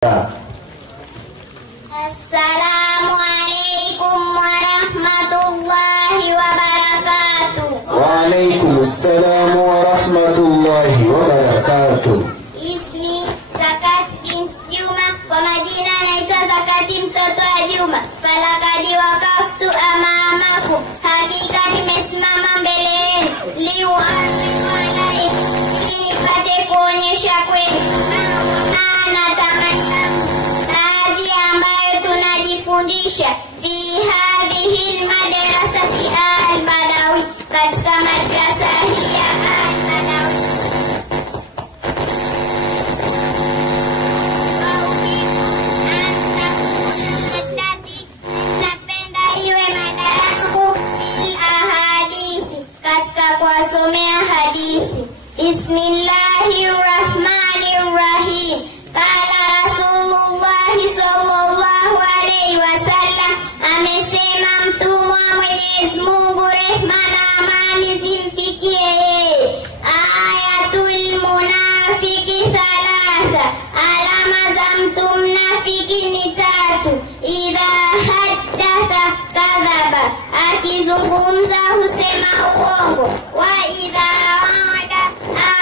Assalamualaikum warahmatullahi wabarakatuh. Waalaikumsalam warahmatullahi wabarakatuh. Ismi Zakati binti Juma, kwa majina naitwa Zakati mtoto wa Juma. Falakadi wakaftu amamakum, hakika nimesimama mbele yenu. Liuarifu alaikum, ili nipate kuonyesha kwenu baadhi ambayo tunajifundisha fi hadhihi almadrasati al-Badawi, katika madrasa hii ya al-Badawi. Napenda iwe madarasa fil ahadithi, katika kuwasomea hadithi. Bismillahirrahmanirrahim. Qala Rasulullahi sallallahu alaihi wasallam, amesema mtumwa wa Mwenyezi Mungu, rehma na amani zimfikie yeye. Ayatul munafiki thalatha, alama za mtu mnafiki ni tatu. Idha haddatha kadhaba, akizungumza husema uongo. Wa idha wa'ada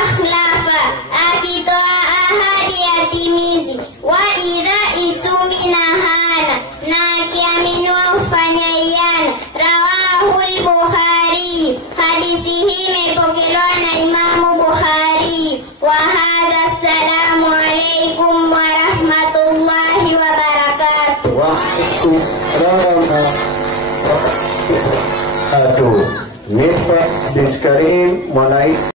akhlafa, akitoa ahadi yatimizi. Wa idha itumina hana, na akiaminiwa hufanya iana. Rawahu al-Bukhari, hadithi hii imepokelewa na Imamu Bukhari. Wa hadha, assalamu alaikum wa rahmatullahi wa barakatuh. Waalaikumsalam warahmatullahi wabarakatuh. Mirfa binti Karim Mwanaif.